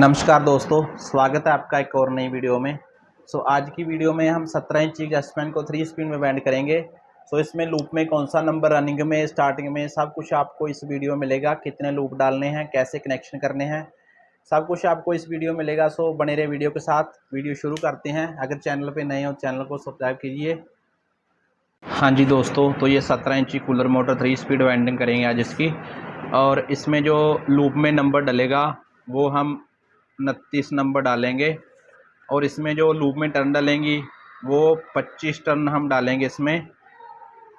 नमस्कार दोस्तों, स्वागत है आपका एक और नई वीडियो में। आज की वीडियो में हम 17 इंच की एडजस्टमेंट को 3 स्पीड में बैंड करेंगे। इसमें लूप में कौन सा नंबर रनिंग में, स्टार्टिंग में, सब कुछ आपको इस वीडियो में मिलेगा। कितने लूप डालने हैं, कैसे कनेक्शन करने हैं, सब कुछ आपको इस वीडियो में मिलेगा। बने रहे वीडियो के साथ। वीडियो शुरू करते हैं। अगर चैनल पर नए हो चैनल को सब्सक्राइब कीजिए। हाँ जी दोस्तों, तो ये 17 इंची कूलर मोटर 3 स्पीड वाइंडिंग करेंगे आज इसकी। और इसमें जो लूप में नंबर डलेगा वो हम 29 नंबर डालेंगे। और इसमें जो लूप में टर्न डलेंगी वो 25 टर्न हम डालेंगे इसमें।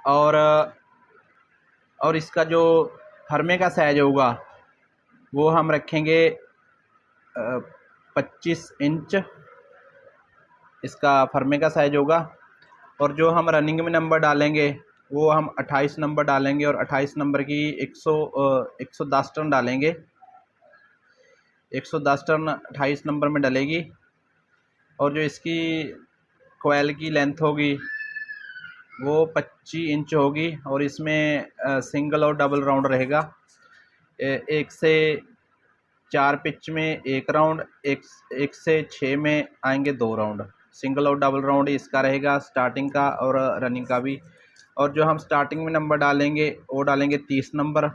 और इसका जो फरमे का साइज होगा वो हम रखेंगे 25 इंच इसका फरमे का साइज होगा। और जो हम रनिंग में नंबर डालेंगे वो हम 28 नंबर डालेंगे। और 28 नंबर की 110 टर्न डालेंगे। 110 टर्न 28 नंबर में डलेगी। और जो इसकी कोयल की लेंथ होगी वो 25 इंच होगी। और इसमें सिंगल और डबल राउंड रहेगा। 1 से 4 पिच में 1 राउंड, 1 से 6 में आएंगे 2 राउंड। सिंगल और डबल राउंड इसका रहेगा, स्टार्टिंग का और रनिंग का भी। और जो हम स्टार्टिंग में नंबर डालेंगे वो डालेंगे 30 नंबर।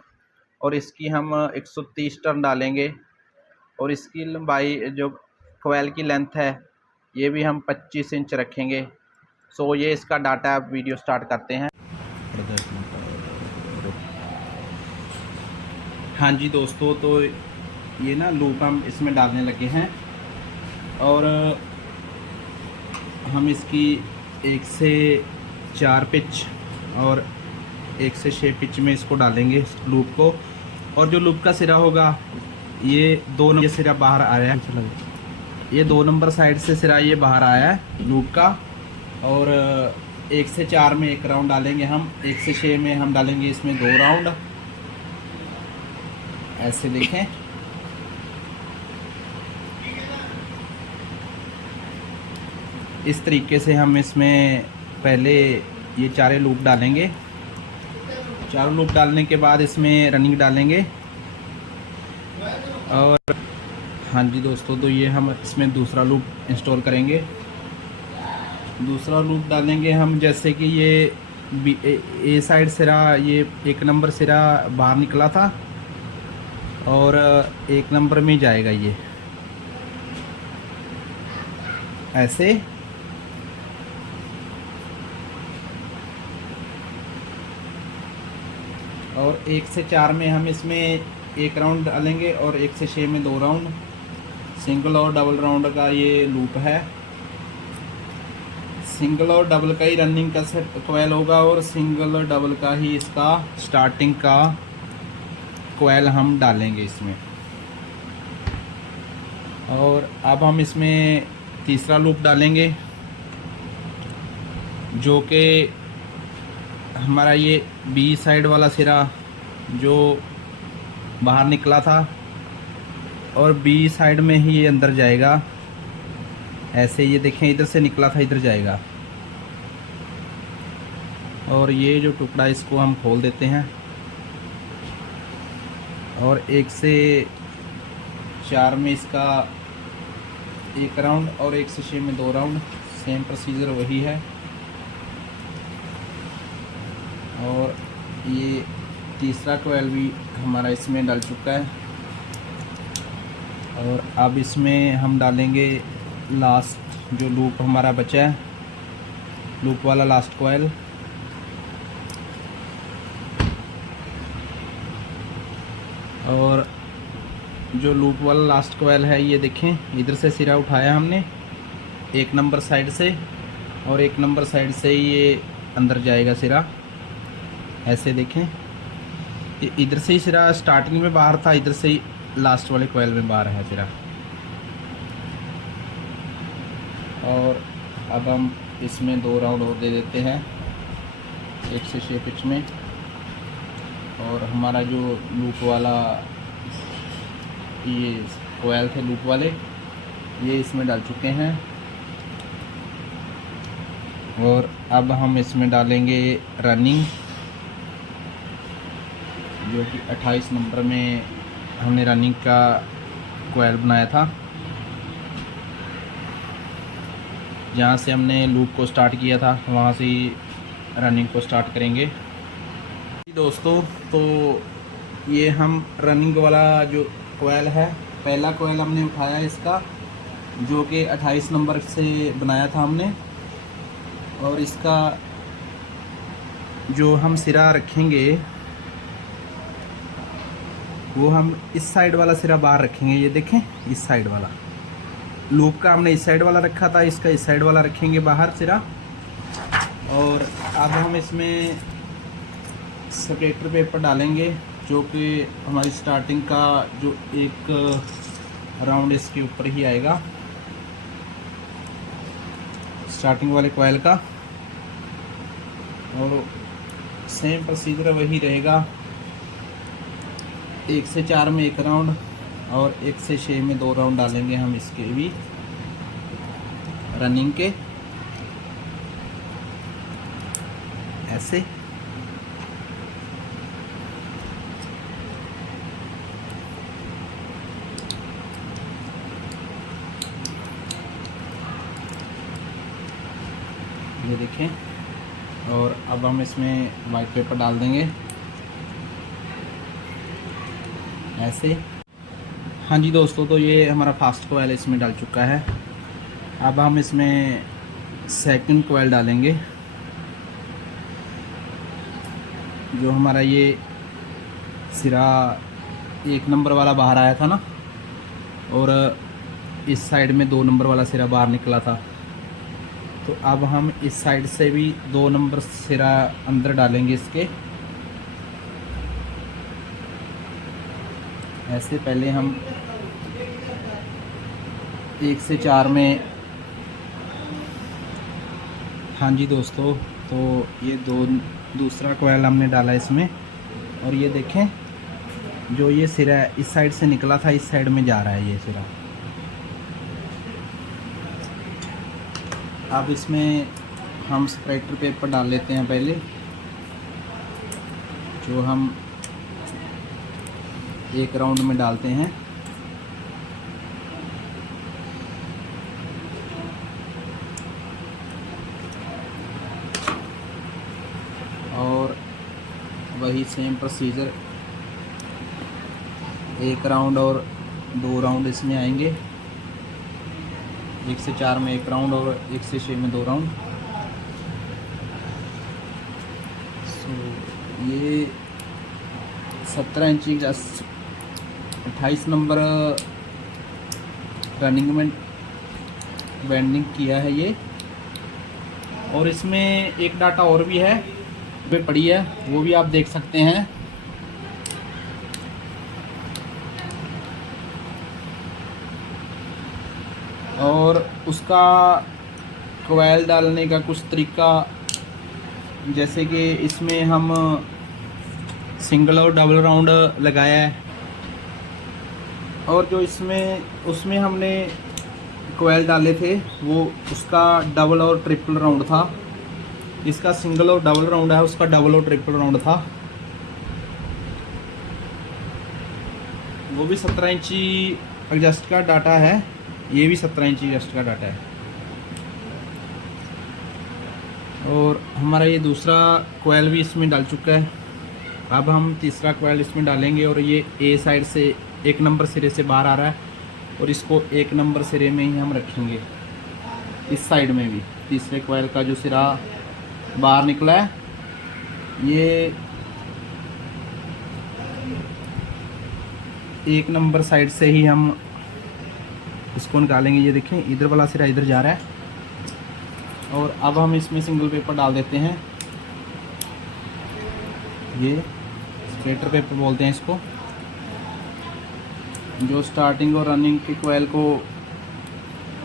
और इसकी हम 130 टर्न डालेंगे। और इसकी लंबाई जो कोयल की लेंथ है ये भी हम 25 इंच रखेंगे। ये इसका डाटा। आप वीडियो स्टार्ट करते हैं। हाँ जी दोस्तों, तो ये ना लूप हम इसमें डालने लगे हैं। और हम इसकी 1 से 4 पिच और 1 से 6 पिच में इसको डालेंगे लूप को। और जो लूप का सिरा होगा ये 2 नंबर सिरा बाहर आया है। ये 2 नंबर साइड से सिरा ये बाहर आया है लूप का। और 1 से 4 में 1 राउंड डालेंगे हम। 1 से 6 में हम डालेंगे इसमें 2 राउंड। ऐसे देखें। इस तरीके से हम इसमें पहले ये 4 लूप डालेंगे। 4 लूप डालने के बाद इसमें रनिंग डालेंगे। और हाँ जी दोस्तों, तो ये हम इसमें दूसरा लूप इंस्टॉल करेंगे। दूसरा लूप डालेंगे हम, जैसे कि ये ए साइड सिरा, ये 1 नंबर सिरा बाहर निकला था और 1 नंबर में जाएगा ये ऐसे। और 1 से 4 में हम इसमें 1 राउंड डालेंगे और 1 से 6 में 2 राउंड। सिंगल और डबल राउंड का ये लूप है। सिंगल और डबल का ही रनिंग का कोयल होगा और सिंगल और डबल का ही इसका स्टार्टिंग का कोयल हम डालेंगे इसमें। और अब हम इसमें तीसरा लूप डालेंगे जो कि हमारा ये बी साइड वाला सिरा जो बाहर निकला था और बी साइड में ही ये अंदर जाएगा। ऐसे ये देखें, इधर से निकला था इधर जाएगा। और ये जो टुकड़ा इसको हम खोल देते हैं। और 1 से 4 में इसका 1 राउंड और 1 से 6 में 2 राउंड। सेम प्रोसीजर वही है। और ये तीसरा कोयल भी हमारा इसमें डल चुका है। और अब इसमें हम डालेंगे लास्ट जो लूप हमारा बचा है, लूप वाला लास्ट कोयल। और जो लूप वाला लास्ट कोयल है ये देखें, इधर से सिरा उठाया हमने 1 नंबर साइड से और 1 नंबर साइड से ये अंदर जाएगा सिरा। ऐसे देखें, इधर से ही सिरा स्टार्टिंग में बाहर था, इधर से ही लास्ट वाले कोयल में बाहर है सिरा। और अब हम इसमें 2 राउंड और दे देते हैं 1 से 6 पिच में। और हमारा जो लूप वाला ये कोयल थे लूप वाले ये इसमें डाल चुके हैं। और अब हम इसमें डालेंगे रनिंग जो कि 28 नंबर में हमने रनिंग का कोयल बनाया था, जहाँ से हमने लूप को स्टार्ट किया था वहाँ से ही रनिंग को स्टार्ट करेंगे। दोस्तों तो ये हम रनिंग वाला जो कोयल है, पहला कोयल हमने उठाया इसका, जो कि 28 नंबर से बनाया था हमने। और इसका जो हम सिरा रखेंगे वो हम इस साइड वाला सिरा बाहर रखेंगे। ये देखें, इस साइड वाला लूप का हमने इस साइड वाला रखा था, इसका इस साइड वाला रखेंगे बाहर सिरा। और अब हम इसमें सेपरेटर पेपर डालेंगे, जो कि हमारी स्टार्टिंग का जो एक राउंड इसके ऊपर ही आएगा, स्टार्टिंग वाले कोयल का। और सेम प्रोसीजर वही रहेगा, 1 से 4 में 1 राउंड और 1 से 6 में 2 राउंड डालेंगे हम इसके भी रनिंग के, ऐसे। ये देखें। और अब हम इसमें वाइट पेपर डाल देंगे ऐसे। हाँ जी दोस्तों, तो ये हमारा फास्ट कोयल इसमें डाल चुका है। अब हम इसमें सेकंड कोयल डालेंगे, जो हमारा ये सिरा 1 नंबर वाला बाहर आया था ना, और इस साइड में 2 नंबर वाला सिरा बाहर निकला था। तो अब हम इस साइड से भी 2 नंबर सिरा अंदर डालेंगे इसके, ऐसे। पहले हम 1 से 4 में, हाँ जी दोस्तों, तो ये दूसरा कोयल हमने डाला इसमें। और ये देखें, जो ये सिरा इस साइड से निकला था इस साइड में जा रहा है ये सिरा। अब इसमें हम सेपरेटर पेपर डाल लेते हैं पहले, जो हम 1 राउंड में डालते हैं। और वही सेम प्रोसीजर, 1 राउंड और 2 राउंड इसमें आएंगे, 1 से 4 में 1 राउंड और 1 से 6 में 2 राउंड। ये 17 इंची 28 नंबर रनिंग में बेंडिंग किया है ये। और इसमें एक डाटा और भी है, वे पड़ी है, वो भी आप देख सकते हैं। और उसका कोयल डालने का कुछ तरीका, जैसे कि इसमें हम सिंगल और डबल राउंड लगाया है, और जो उसमें हमने कोयल डाले थे वो उसका डबल और ट्रिपल राउंड था। इसका सिंगल और डबल राउंड है, उसका डबल और ट्रिपल राउंड था। वो भी 17 इंची एडजस्ट का डाटा है, ये भी 17 इंची एडजस्ट का डाटा है। और हमारा ये दूसरा कोयल भी इसमें डाल चुका है। अब हम तीसरा कोयल इसमें डालेंगे, और ये ए साइड से 1 नंबर सिरे से बाहर आ रहा है, और इसको 1 नंबर सिरे में ही हम रखेंगे। इस साइड में भी तीसरे कोयल का जो सिरा बाहर निकला है, ये 1 नंबर साइड से ही हम इसको निकालेंगे। ये देखें, इधर वाला सिरा इधर जा रहा है। और अब हम इसमें सिंगल पेपर डाल देते हैं, ये स्प्लिटर पेपर बोलते हैं इसको, जो स्टार्टिंग और रनिंग के कोयल को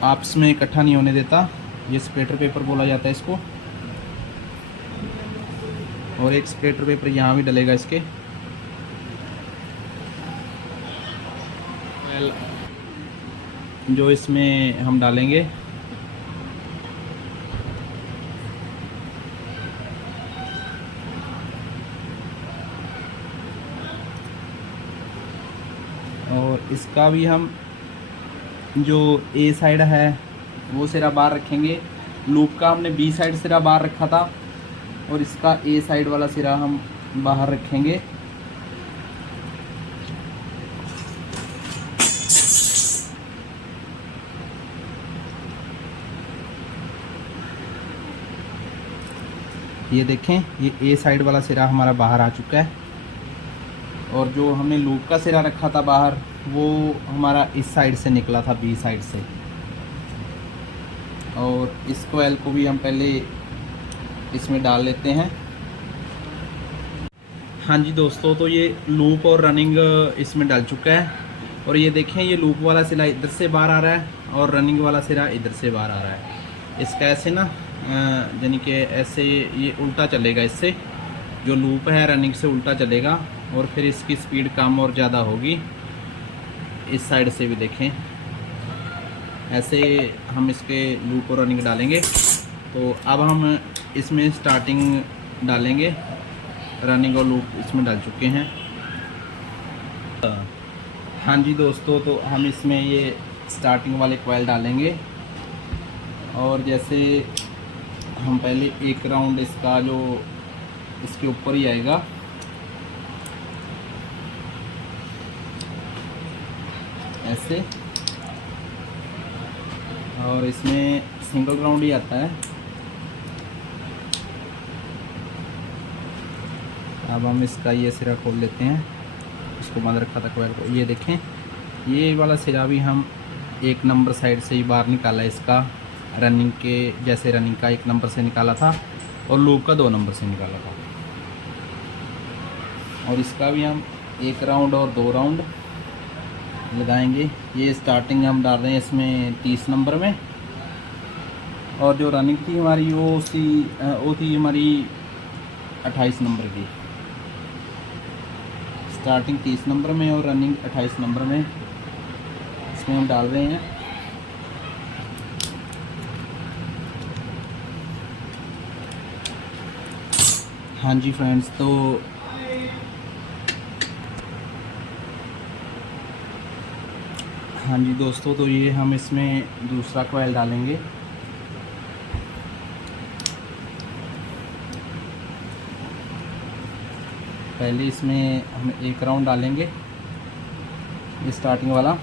आपस में इकट्ठा नहीं होने देता। ये स्प्लिटर पेपर बोला जाता है इसको। और एक स्प्लिटर पेपर यहाँ भी डलेगा इसके। जो इसमें हम डालेंगे, और इसका भी हम जो ए साइड है वो सिरा बाहर रखेंगे। लूप का हमने बी साइड सिरा बाहर रखा था और इसका ए साइड वाला सिरा हम बाहर रखेंगे। ये देखें, ये ए साइड वाला सिरा हमारा बाहर आ चुका है और जो हमने लूप का सिरा रखा था बाहर वो हमारा इस साइड से निकला था, बी साइड से। और इस कोयल को भी हम पहले इसमें डाल लेते हैं। हाँ जी दोस्तों, तो ये लूप और रनिंग इसमें डाल चुका है और ये देखें, ये लूप वाला सिरा इधर से बाहर आ रहा है और रनिंग वाला सिरा इधर से बाहर आ रहा है। इसका ऐसे ना यानी कि ऐसे ये उल्टा चलेगा, इससे जो लूप है रनिंग से उल्टा चलेगा और फिर इसकी स्पीड कम और ज़्यादा होगी। इस साइड से भी देखें, ऐसे हम इसके लूप और रनिंग डालेंगे। तो अब हम इसमें स्टार्टिंग डालेंगे, रनिंग और लूप इसमें डाल चुके हैं। हाँ जी दोस्तों, तो हम इसमें ये स्टार्टिंग वाले कॉइल डालेंगे और जैसे हम पहले एक राउंड इसका जो इसके ऊपर ही आएगा, ऐसे, और इसमें सिंगल राउंड ही आता है। अब हम इसका ये सिरा खोल लेते हैं, इसको बंद रखा था कॉइल को। ये देखें, ये वाला सिरा भी हम एक नंबर साइड से ही बाहर निकाला, इसका रनिंग के जैसे रनिंग का एक नंबर से निकाला था और लूप का 2 नंबर से निकाला था। और इसका भी हम 1 राउंड और 2 राउंड लगाएंगे। ये स्टार्टिंग हम डाल रहे हैं इसमें 30 नंबर में और जो रनिंग थी हमारी वो थी हमारी 28 नंबर की। स्टार्टिंग 30 नंबर में और रनिंग 28 नंबर में इसमें हम डाल रहे हैं। हाँ जी फ्रेंड्स, तो हाँ जी दोस्तों, तो ये हम इसमें दूसरा कॉइल डालेंगे। पहले इसमें हम 1 राउंड डालेंगे, ये स्टार्टिंग वाला।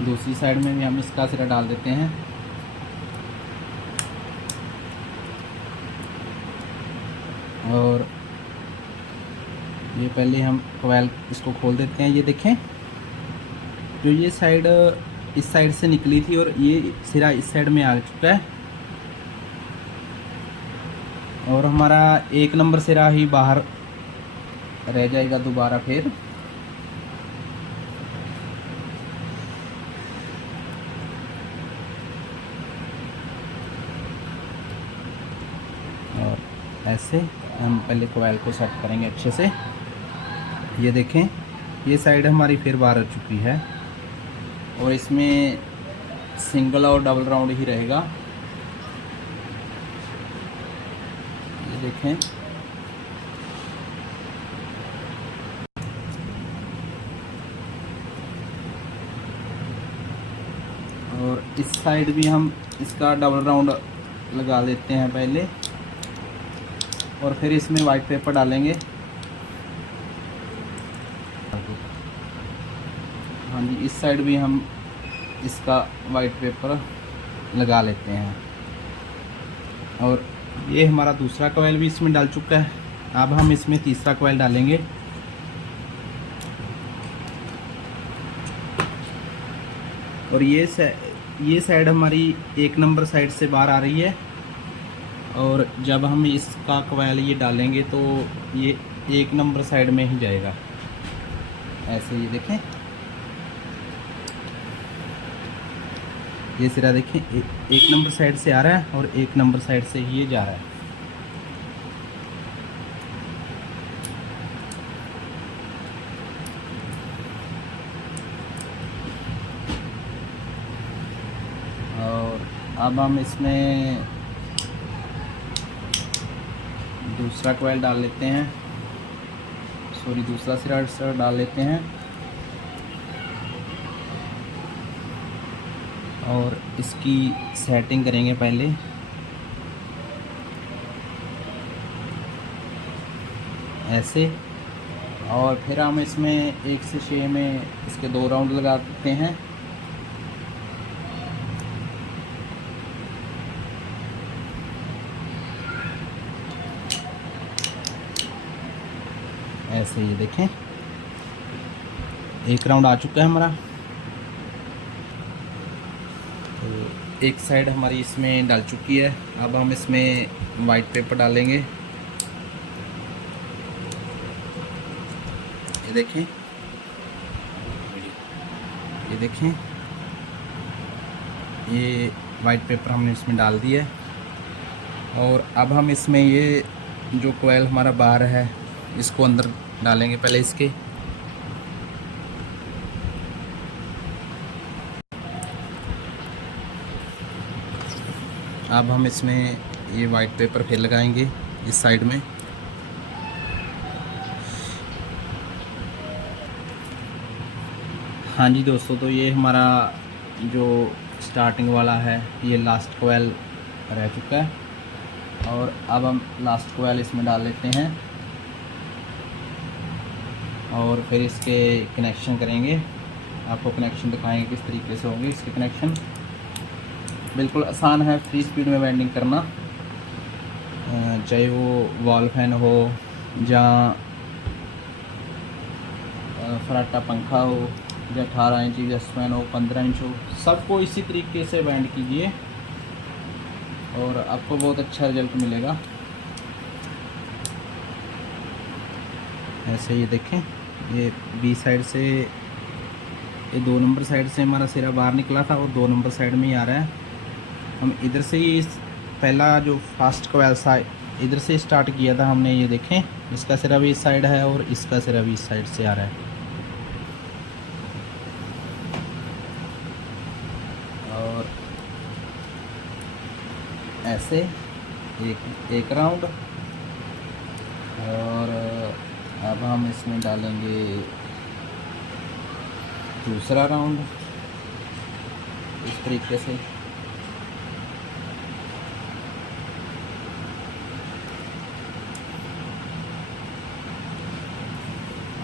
दूसरी साइड में भी हम इसका सिरा डाल देते हैं। और ये पहले हम कॉइल इसको खोल देते हैं। ये देखें, जो ये साइड इस साइड से निकली थी और ये सिरा इस साइड में आ चुका है और हमारा 1 नंबर सिरा ही बाहर रह जाएगा दोबारा फिर। और ऐसे हम पहले कॉइल को सेट करेंगे अच्छे से। ये देखें, ये साइड हमारी फिर बाहर आ चुकी है और इसमें सिंगल और डबल राउंड ही रहेगा। ये देखें, और इस साइड भी हम इसका डबल राउंड लगा देते हैं पहले और फिर इसमें वाइट पेपर डालेंगे। हाँ जी, इस साइड भी हम इसका वाइट पेपर लगा लेते हैं। और ये हमारा दूसरा कॉइल भी इसमें डाल चुका है। अब हम इसमें तीसरा कॉइल डालेंगे। और ये साइड हमारी 1 नंबर साइड से बाहर आ रही है और जब हम इसका कॉइल ये डालेंगे तो ये 1 नंबर साइड में ही जाएगा, ऐसे। ये देखें, ये सिरा देखें, 1 नंबर साइड से आ रहा है और 1 नंबर साइड से ये जा रहा है। और अब हम इसमें दूसरा कोयल डाल लेते हैं, सॉरी दूसरा सिरा डाल लेते हैं और इसकी सेटिंग करेंगे पहले। ऐसे, और फिर हम इसमें 1 से 6 में इसके 2 राउंड लगा देते हैं। ऐसे ये देखें 1 राउंड आ चुका है हमारा। तो एक साइड हमारी इसमें डाल चुकी है। अब हम इसमें वाइट पेपर डालेंगे। ये देखें, ये देखें, ये वाइट पेपर हमने इसमें डाल दिया है। और अब हम इसमें ये जो कोयल हमारा बाहर है इसको अंदर डालेंगे पहले इसके। अब हम इसमें ये वाइट पेपर फिर लगाएंगे इस साइड में। हाँ जी दोस्तों, तो ये हमारा जो स्टार्टिंग वाला है ये लास्ट कोयल रह चुका है। और अब हम लास्ट कोयल इसमें डाल लेते हैं और फिर इसके कनेक्शन करेंगे। आपको कनेक्शन दिखाएंगे किस तरीके से होंगे इसके कनेक्शन। बिल्कुल आसान है फ्री स्पीड में वेल्डिंग करना, चाहे वो वॉल फैन हो या फराटा पंखा हो या 18 इंच एडजस्टमैन हो, 15 इंच हो, सबको इसी तरीके से वेल्ड कीजिए और आपको बहुत अच्छा रिजल्ट मिलेगा। ऐसे ये देखें, ये बी साइड से, ये 2 नंबर साइड से हमारा सिरा बाहर निकला था और 2 नंबर साइड में ही आ रहा है। हम इधर से ही पहला जो फास्ट कोयल था इधर से स्टार्ट किया था हमने। ये देखें, इसका सिरा भी इस साइड है और इसका सिरा भी इस साइड से आ रहा है। और ऐसे एक राउंड। और अब हम इसमें डालेंगे दूसरा राउंड इस तरीके से।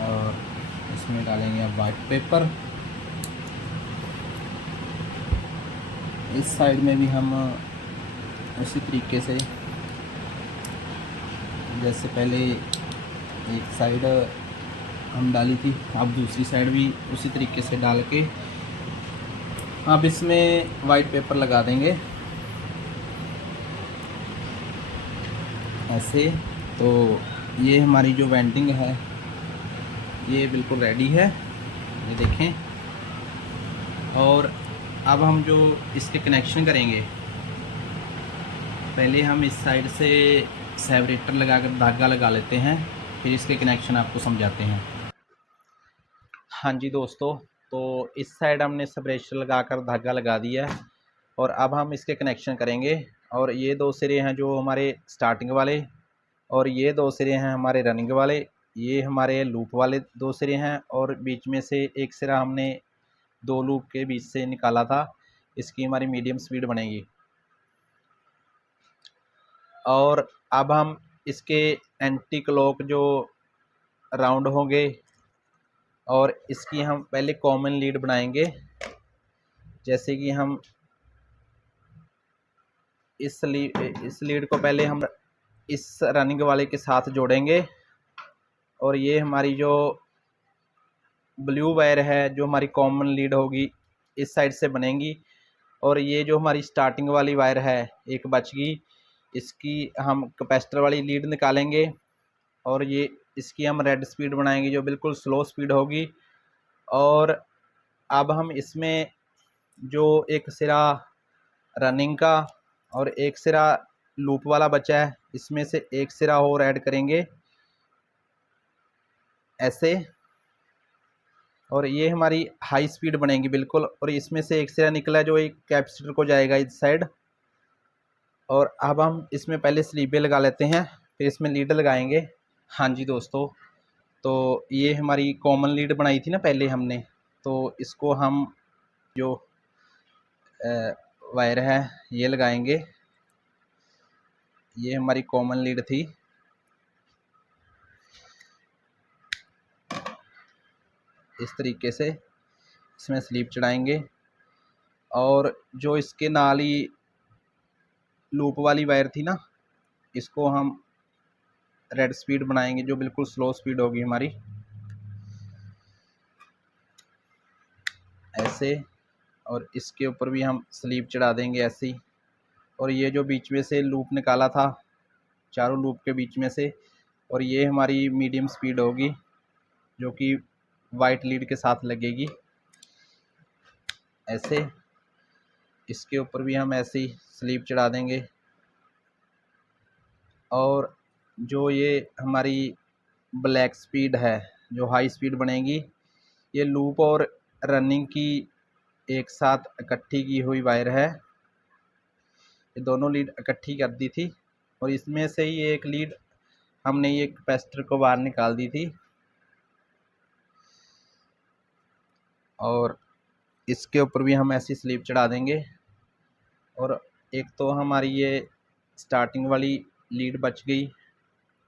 और इसमें डालेंगे अब वाइट पेपर। इस साइड में भी हम उसी तरीके से, जैसे पहले एक साइड हम डाली थी, अब दूसरी साइड भी उसी तरीके से डाल के अब इसमें वाइट पेपर लगा देंगे ऐसे। तो ये हमारी जो वेल्डिंग है ये बिल्कुल रेडी है, ये देखें। और अब हम जो इसके कनेक्शन करेंगे, पहले हम इस साइड से सेपरेटर लगाकर धागा लगा लेते हैं, फिर इसके कनेक्शन आपको समझाते हैं। हाँ जी दोस्तों, तो इस साइड हमने सेपरेटर लगाकर धागा लगा दिया है और अब हम इसके कनेक्शन करेंगे। और ये 2 सिरे हैं जो हमारे स्टार्टिंग वाले, और ये 2 सिरे हैं हमारे रनिंग वाले। ये हमारे लूप वाले 2 सिरे हैं और बीच में से एक सिरा हमने 2 लूप के बीच से निकाला था। इसकी हमारी मीडियम स्पीड बनेगी। और अब हम इसके एंटी क्लॉक जो राउंड होंगे और इसकी हम पहले कॉमन लीड बनाएंगे। जैसे कि हम इस लीड को पहले हम इस रनिंग वाले के साथ जोड़ेंगे और ये हमारी जो ब्लू वायर है जो हमारी कॉमन लीड होगी इस साइड से बनेगी। और ये जो हमारी स्टार्टिंग वाली वायर है एक बच गई, इसकी हम कैपेसिटर वाली लीड निकालेंगे और ये इसकी हम रेड स्पीड बनाएंगे जो बिल्कुल स्लो स्पीड होगी। और अब हम इसमें जो एक सिरा रनिंग का और एक सिरा लूप वाला बचा है, इसमें से एक सिरा और ऐड करेंगे ऐसे। और ये हमारी हाई स्पीड बनेगी बिल्कुल। और इसमें से एक सिरा निकला जो एक कैपेसिटर को जाएगा इस साइड। और अब हम इसमें पहले स्लीबें लगा लेते हैं, फिर इसमें लीड लगाएंगे। हाँ जी दोस्तों, तो ये हमारी कॉमन लीड बनाई थी ना पहले हमने, तो इसको हम जो वायर है ये लगाएंगे। ये हमारी कॉमन लीड थी। इस तरीके से इसमें स्लीप चढ़ाएंगे और जो इसके नाल ही लूप वाली वायर थी ना, इसको हम रेड स्पीड बनाएंगे, जो बिल्कुल स्लो स्पीड होगी हमारी, ऐसे। और इसके ऊपर भी हम स्लीप चढ़ा देंगे ऐसे ही। और ये जो बीच में से लूप निकाला था, चारों लूप के बीच में से, और ये हमारी मीडियम स्पीड होगी जो कि वाइट लीड के साथ लगेगी ऐसे। इसके ऊपर भी हम ऐसे ही स्लीप चढ़ा देंगे। और जो ये हमारी ब्लैक स्पीड है, जो हाई स्पीड बनेगी, ये लूप और रनिंग की एक साथ इकट्ठी की हुई वायर है। ये दोनों लीड इकट्ठी कर दी थी और इसमें से ही एक लीड हमने ये कैपेसिटर को बाहर निकाल दी थी। और इसके ऊपर भी हम ऐसी स्लीप चढ़ा देंगे। और एक तो हमारी ये स्टार्टिंग वाली लीड बच गई,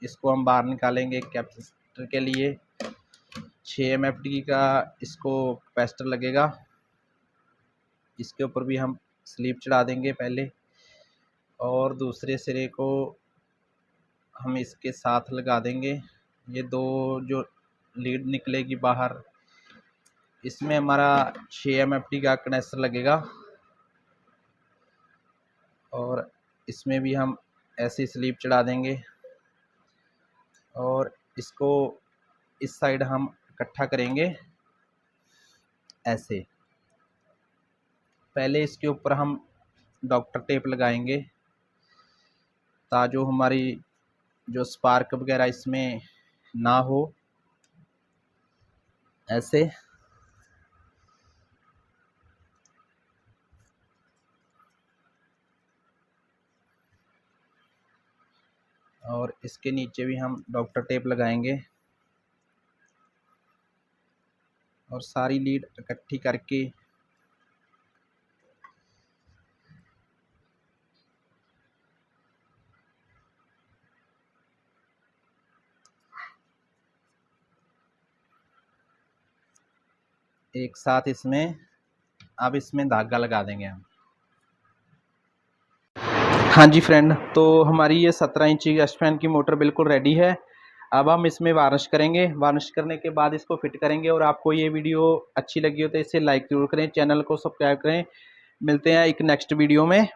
इसको हम बाहर निकालेंगे। कैपेसिटर के लिए 6 MFD का इसको कैपेसिटर लगेगा। इसके ऊपर भी हम स्लीप चढ़ा देंगे पहले, और दूसरे सिरे को हम इसके साथ लगा देंगे। ये दो जो लीड निकलेगी बाहर, इसमें हमारा 6 MFD का कनेक्टर लगेगा। और इसमें भी हम ऐसी स्लीप चढ़ा देंगे और इसको इस साइड हम इकट्ठा करेंगे ऐसे। पहले इसके ऊपर हम डॉक्टर टेप लगाएंगे ताकि जो हमारी जो स्पार्क वगैरह इसमें ना हो, ऐसे। और इसके नीचे भी हम डॉक्टर टेप लगाएंगे और सारी लीड इकट्ठी करके एक साथ इसमें अब इसमें धागा लगा देंगे हम। हाँ जी फ्रेंड, तो हमारी ये 17 इंची एक्स्ट फैन की मोटर बिल्कुल रेडी है। अब हम इसमें वार्निश करेंगे। वार्निश करने के बाद इसको फिट करेंगे। और आपको ये वीडियो अच्छी लगी हो तो इसे लाइक ज़रूर करें, चैनल को सब्सक्राइब करें। मिलते हैं एक नेक्स्ट वीडियो में।